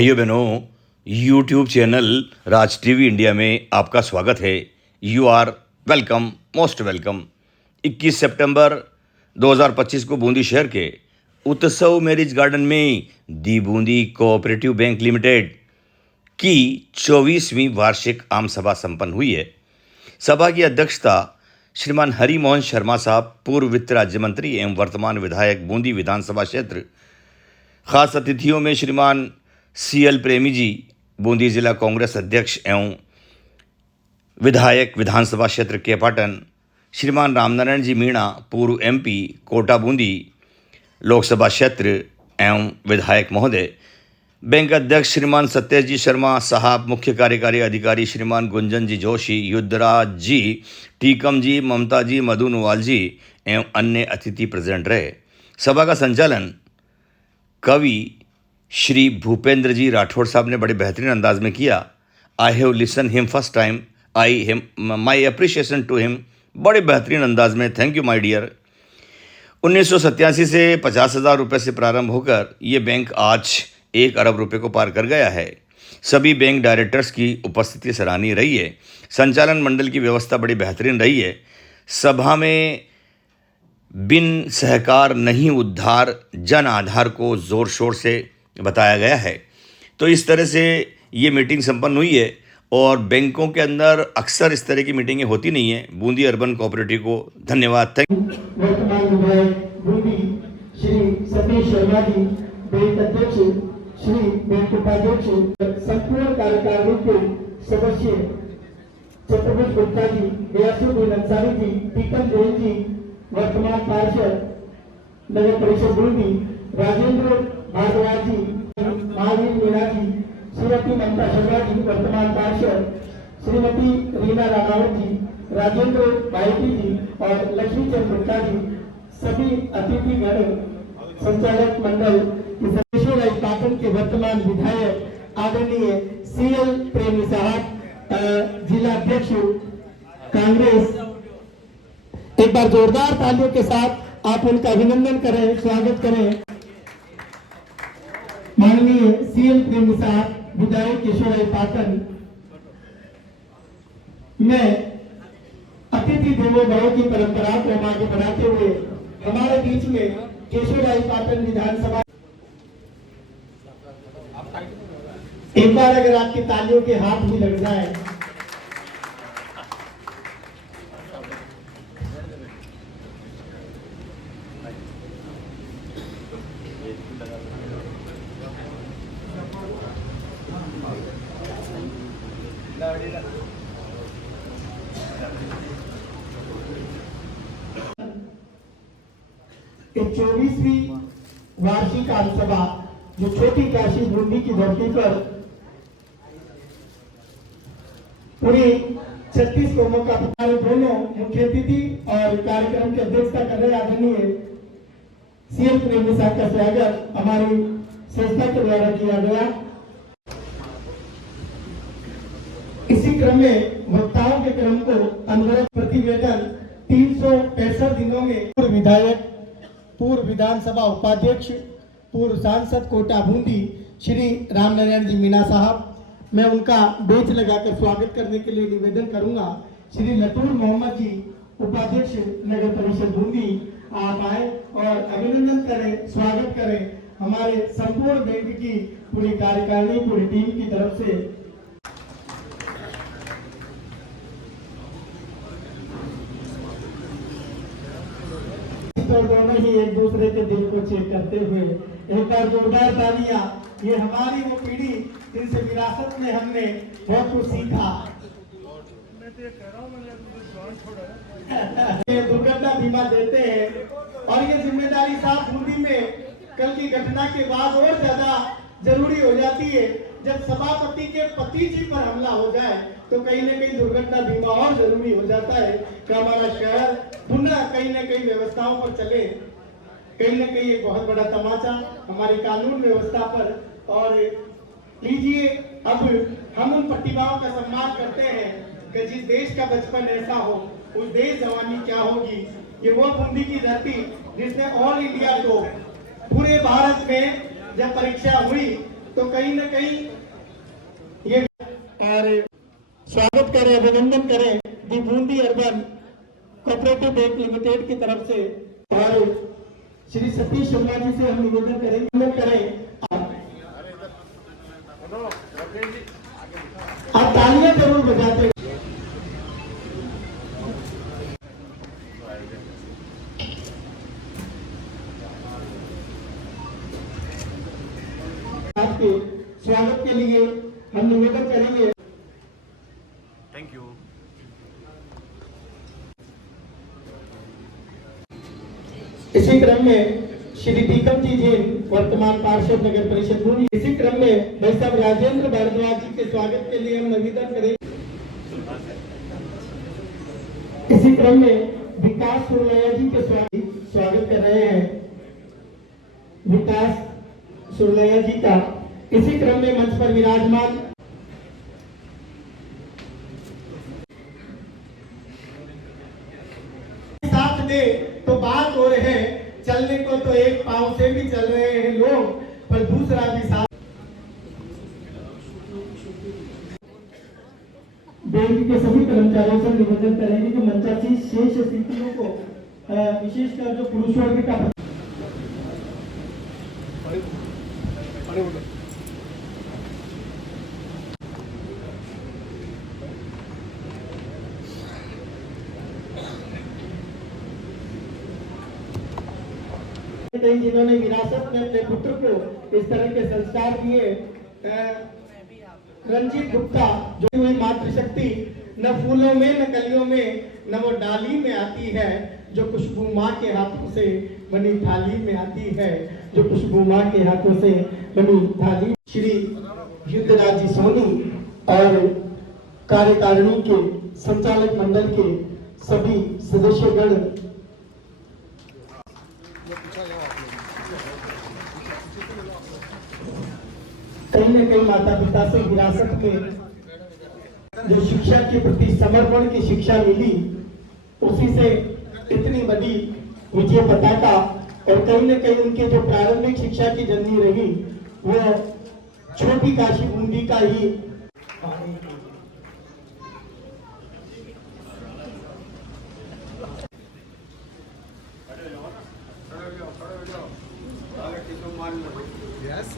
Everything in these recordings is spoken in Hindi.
भाइयों बहनों, YouTube channel Raj TV India में आपका स्वागत है। You are welcome, most welcome. 21 सितंबर 2025 को बूंदी शहर के उत्सव मैरिज गार्डन में the Bundi cooperative bank limited की 24वीं वार्षिक आम सभा संपन्न हुई है। सभा की अध्यक्षता श्रीमान हरि मोहन शर्मा साहब, पूर्व वित्त राज्य मंत्री एवं वर्तमान विधायक बूंदी विधानसभा क्षेत्र। खास अतिथियों में श्रीमान CL प्रेमी जी, बूंदी जिला कांग्रेस अध्यक्ष एवं विधायक विधानसभा क्षेत्र केपाटन, श्रीमान रामनारायण जी मीणा, पूर्व MP कोटा बूंदी लोकसभा क्षेत्र एवं विधायक महोदय, बैंक अध्यक्ष श्रीमान सत्येश जी शर्मा साहब, मुख्य कार्यकारी अधिकारी श्रीमान गुंजन जी जोशी, युद्धराज जी, टीकम जी, ममता जी, मधु नवाल जी एवं अन्य अतिथि प्रेजेंट रहे। सभा का संचालन कवि श्री भूपेंद्र जी राठौड़ साहब ने बड़े बेहतरीन अंदाज में किया। I have listen him first time, I him my appreciation to him. बड़े बेहतरीन अंदाज में, थैंक यू माय डियर। 1987 से 50,000 रुपये से प्रारंभ होकर ये बैंक आज 1 अरब रुपये को पार कर गया है। सभी बैंक डायरेक्टर्स की उपस्थिति सराहनीय रही है। संचालन मंडल की व्यवस्था बड़ी बेहतरीन रही है। सभा में बिन सहकार नहीं उद्धार, जन आधार को ज़ोर शोर से बताया गया है। तो इस तरह से ये मीटिंग संपन्न हुई है और बैंकों के अंदर अक्सर इस तरह की मीटिंगें होती नहीं है। बूंदी अर्बन कोऑपरेटिव को धन्यवाद। वर्तमान विधायक बूंदी श्री सतीश शर्मा जी, बैंक अध्यक्ष श्री बैंक उपाध्यक्ष, संपूर्ण कार्यकारिणी के सदस्य चतुर्भुज गुप्ता जी, गयासुद्दीन अंसारी जी, पीपल जैन जी, वर्तमान पार्षद नगर परिषद बूंदी राजेंद्र भारद्वाज जी, महावीर मीणा जी, श्रीमती ममता शर्मा जी, वर्तमान पार्षद श्रीमती रीना रामावत जी, राजेंद्र भाईटी जी और लक्ष्मीचंद गुप्ता जी, सभी अतिथिगण, संचालक मंडल पाटन के वर्तमान विधायक आदरणीय CL प्रेमी साहब, जिला अध्यक्ष कांग्रेस, एक बार जोरदार तालियों के साथ आप उनका अभिनंदन करें, स्वागत करें। माननीय CL प्रेमी साहब, विधायक केशवराय पाटन। मैं अतिथि देवो भव की परंपरा को हम आगे बढ़ाते हुए हमारे बीच में केशवराय पाटन विधानसभा, एक बार अगर आपकी तालियों के हाथ भी लग जाए, एक 24वीं वार्षिक आम सभा जो छोटी काशी बूंदी की धरती पर पूरी 36 कौमों का दोनों मुख्य अतिथि और कार्यक्रम की अध्यक्षता कर रहे आदरणीय CL प्रेमी साहब का स्वागत हमारी संस्था के द्वारा किया गया। इसी क्रम में वक्ताओं के क्रम को अनुरोध प्रतिवेदन 365 दिनों में पूर्व विधायक, पूर्व विधानसभा उपाध्यक्ष, पूर्व सांसद कोटा बूंदी श्री रामनारायण जी मीणा साहब, मैं उनका बेच लगाकर स्वागत करने के लिए निवेदन करूंगा। श्री लतूर मोहम्मद जी, उपाध्यक्ष नगर परिषद बूंदी, आप आए और अभिनंदन करें, स्वागत करें हमारे संपूर्ण बैंक की पूरी कार्यकारिणी, पूरी टीम की तरफ से। और दोनों ही एक दूसरे के दिल को चेक करते हुए एक बार जोरदार तालियां। ये हमारी वो पीढ़ी जिनसे विरासत में हमने बहुत कुछ सीखा। ये दुर्घटना बीमा देते हैं और ये जिम्मेदारी साफ बूंदी में कल की घटना के बाद और ज्यादा जरूरी हो जाती है। जब सभापति के पति जी पर हमला हो जाए तो कहीं न कहीं दुर्घटना बीमा और जरूरी हो जाता है कि हमारा शहर पुनः कहीं न कहीं व्यवस्थाओं पर चले। कहीं न कहीं एक बहुत बड़ा तमाचा हमारी कानून व्यवस्था पर। और लीजिए, अब हम उन प्रतिभाओं का सम्मान करते हैं कि जिस देश का बचपन ऐसा हो, उस देश जवानी क्या होगी। ये वो बूंदी की धरती जिसने ऑल इंडिया को, पूरे भारत में जब परीक्षा हुई तो तो कहीं ना कहीं ये और स्वागत करें, अभिनंदन करें the Bundi urban cooperative bank limited की तरफ से। और श्री सतीश शर्मा जी से हम निवेदन करें आप तालियां जरूर बजाते हैं। आपके स्वागत के लिए हम निवेदन करेंगे। Thank you. इसी क्रम में श्री दीपक जी जैन वर्तमान पार्षद नगर परिषद बूंदी। इसी क्रम में भाई साहब राजेंद्र भारद्वाज जी के स्वागत के लिए हम निवेदन करें। इसी क्रम में विकास सुरलैया जी के स्वागत कर रहे हैं, विकास सुरलैया जी का। इसी क्रम में मंच पर विराजमान साथ दे तो बात हो रहे हैं, चलने को तो एक पांव से भी चल रहे हैं लोग, पर दूसरा भी साथ। बैंक के सभी कर्मचारियों से निवेदन करेंगे कि मंचासी शेष स्थितियों को विशेषकर जो पुरुष वर्ग का जिन्होंने विरासत में अपने पुत्र को इस तरह के संस्कार दिए, रंजीत गुप्ता जो हुई मातृशक्ति न फूलों में न कलियों में न वो डाली में आती है, जो खुशबू माँ के हाथों से बनी थाली में आती है, जो खुशबू माँ के हाथों से बनी थाली। श्री युद्धराज जी सोनी और कार्यकारिणी के संचालक मंडल के सभी सदस्यगण कहीं न कहीं माता पिता से विरासत में जो शिक्षा के प्रति समर्पण की शिक्षा मिली, उसी से इतनी बड़ी विजय पताका, और कहीं न कहीं उनके जो प्रारंभिक शिक्षा की जननी रही वो छोटी काशी बूंदी का ही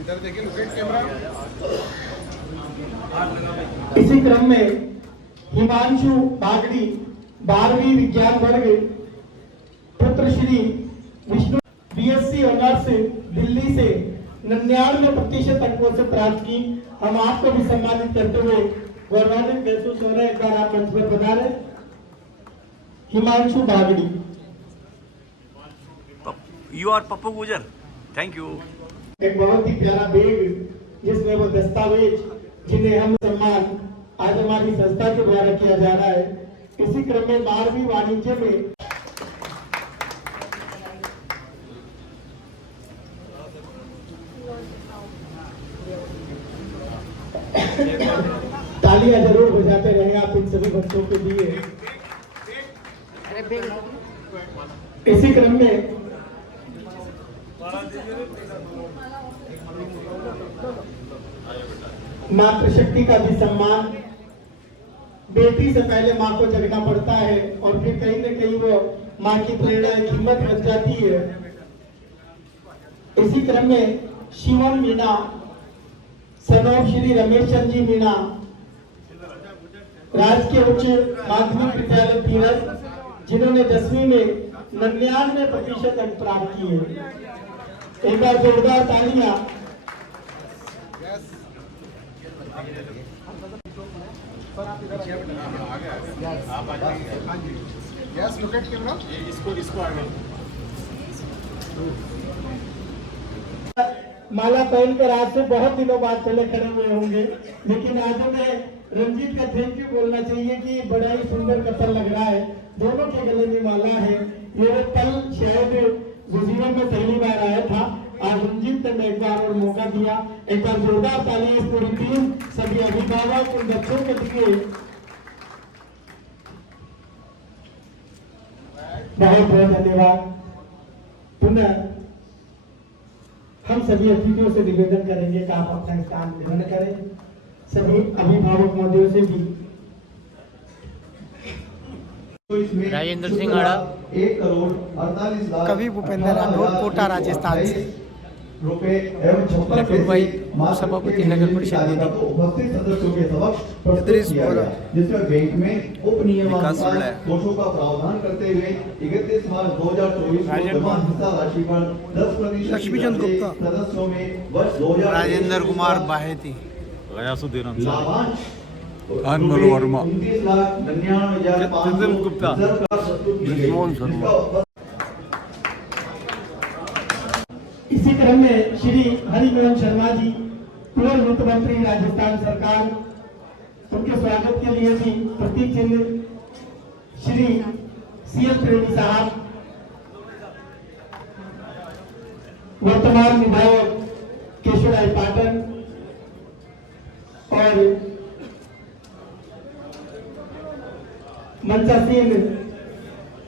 इधर देखिए, लुक एट कैमरा। इसी क्रम में हिमांशु बागड़ी 12वीं विज्ञान वर्ग पुत्र श्री विष्णु बीएससी ऑनर्स दिल्ली से 99% अंकों से प्राप्त की। हम आपको भी सम्मानित करते हुए गौरवान्वित महसूस हो रहे हैं। एक बार आप मंच पर बता रहे हिमांशु बागड़ी। यू आर पप्पू गुजर, थैंक यू। एक बहुत ही प्यारा बैग जिसमें वो दस्तावेज जिन्हें हम सम्मान आज हमारी संस्था के द्वारा किया जा रहा है। इसी क्रम में 12वीं वाणिज्य में तालियां जरूर बजाते रहे आप इन सभी बच्चों के लिए। इसी क्रम में मातृशक्ति का भी सम्मान। बेटी से पहले माँ को जगना पड़ता है और फिर कहीं न कहीं वो माँ की प्रेरणा एक हिम्मत बन जाती है। इसी क्रम में शिवम मीणा सनोफ श्री रमेश चंद जी मीणा राजकीय उच्च माध्यमिक विद्यालय तीरथ, जिन्होंने 10वीं में 99% अंक प्राप्त किए। एक बार जोरदार तालियां। Yes, look at camera. इसको आगे माला पहनकर आज से बहुत दिनों बाद चले खड़े हुए होंगे, लेकिन आज मैं रंजीत का थैंक यू बोलना चाहिए कि बड़ा ही सुंदर कपल लग रहा है। दोनों के गले में माला है। ये वो पल शायद जो जीवन में पहली बार आया था, आज रंजीत ने एक बार और मौका दिया। एक बार जोरदार ताली इस पूरी टीम, सभी अभिभावक उन बच्चों के लिए बहुत बहुत धन्यवाद। पुनः हम सभी अतिथियों से निवेदन करेंगे कि आप अपना स्थान ग्रहण करें। सभी अभिभावक महोदयों से भी राजेंद्र सिंह आड़ा, 1,48,00,000 कवि भूपेंद्र राठौर, कोटा, राजस्थान से। रुपए एवं 56 लखनऊ भाई, पैसे सभापति नगर परिषद तालिका को उपस्थित सदस्यों के समक्ष प्रस्तुत किया गया, जिसमें बैंक में उप नियमानुसार कोषों का प्रावधान करते हुए 31 मार्च 2024 को जमा हिस्सा राशि पर 10% लक्ष्मीचंद गुप्ता, सदस्यों में वर्ष 2023 राजेंद्र कुमार बाहेती, लाभांश अनमोल वर्मा, 29,99,500 गुप्ता, सरकार प्रस्तुत की गई, ब्रिजमोहन शर्मा। जिसका इसी क्रम में श्री हरिमोहन शर्मा जी, पूर्व वित्त मंत्री राजस्थान सरकार, उनके स्वागत के लिए भी प्रतीक चिन्ह श्री सीएम प्रेमी साहब, वर्तमान विधायक केशवराय पाटन और मंचासीन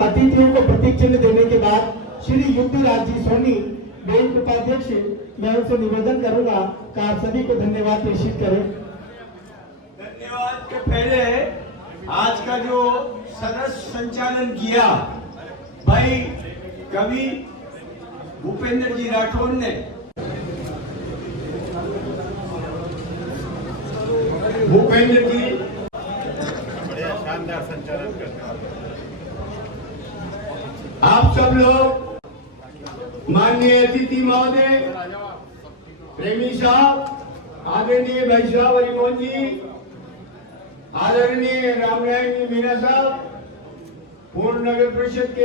अतिथियों को प्रतीक चिन्ह देने के बाद श्री युक्ति राज जी सोनी, बैंक उपाध्यक्ष, मैं उनसे निवेदन करूंगा कि आप सभी को धन्यवाद प्रेषित करें। धन्यवाद के पहले आज का जो सदस्य संचालन किया भाई कवि भूपेंद्र जी राठौर ने, भूपेंद्र जी बढ़िया शानदार संचालन करते हैं। आप सब लोग, माननीय अतिथि महोदय, प्रेमी साहब, आदरणीय भाई साहब हरिमोहन जी, आदरणीय रामनारायण जी मीना साहब, पूर्व नगर परिषद के